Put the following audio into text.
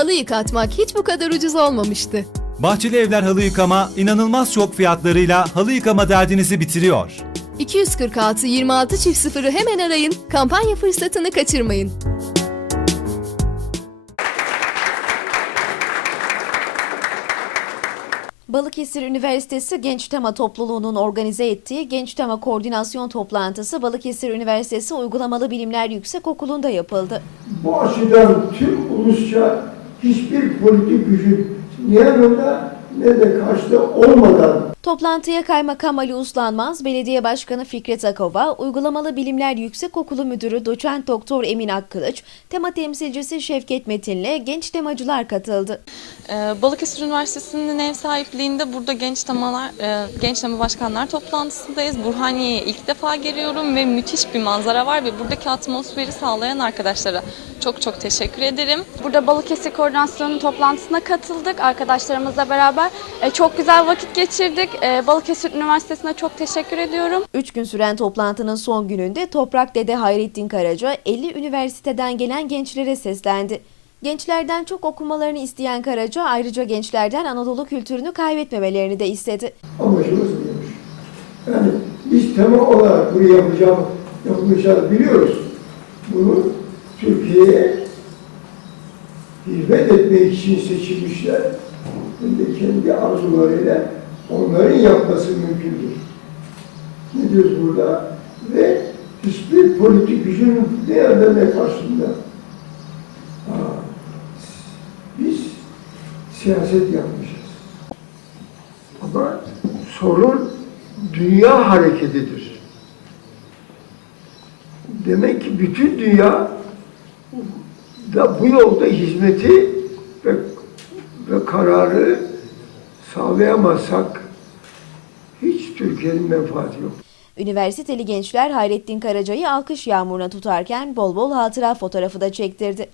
Halı yıkatmak hiç bu kadar ucuz olmamıştı. Bahçeli Evler Halı Yıkama inanılmaz şok fiyatlarıyla halı yıkama derdinizi bitiriyor. 246 26 çift sıfırı hemen arayın. Kampanya fırsatını kaçırmayın. Balıkesir Üniversitesi Genç Tema Topluluğu'nun organize ettiği Genç Tema Koordinasyon Toplantısı Balıkesir Üniversitesi Uygulamalı Bilimler Yüksekokulu'nda yapıldı. Bu açıdan tüm ulusça hiçbir politik gücün. Ne yanında ne de karşıda olmadan Toplantıya Kaymakam Ali Uslanmaz, Belediye Başkanı Fikret Akova, Uygulamalı Bilimler Yüksekokulu Müdürü Doçent Doktor Emin Akkılıç, tema temsilcisi Şevket Metin'le genç temacılar katıldı. Ee, Balıkesir Üniversitesi'nin ev sahipliğinde burada genç temalar, e, genç tema başkanlar toplantısındayız. Burhaniye'ye ilk defa geliyorum ve müthiş bir manzara var ve buradaki atmosferi sağlayan arkadaşlara çok çok teşekkür ederim. Burada Balıkesir Koordinasyonu toplantısına katıldık arkadaşlarımızla beraber. E, çok güzel vakit geçirdik. E, Balıkesir Üniversitesi'ne çok teşekkür ediyorum. Üç gün süren toplantının son gününde Toprak Dede Hayrettin Karaca 50 üniversiteden gelen gençlere seslendi. Gençlerden çok okumalarını isteyen Karaca ayrıca gençlerden Anadolu kültürünü kaybetmemelerini de istedi. amacımız buymuş. Yani biz tema olarak bunu yapacağım, yapmayacağını biliyoruz. Bunu Türkiye'ye hizmet etmek için seçilmişler. De kendi arzularıyla onların yapması mümkündür. Ne diyoruz burada? Ve hiçbir politik gücün ne yanında ne karşısında. Aa, biz siyaset yapmışız. Ama sorun dünya hareketidir. Demek ki bütün dünya da bu yolda hizmeti ve, ve kararı sağlayamazsak hiç Türkiye'nin menfaati yok. Üniversiteli gençler Hayrettin Karaca'yı alkış yağmuruna tutarken bol bol hatıra fotoğrafı da çektirdi.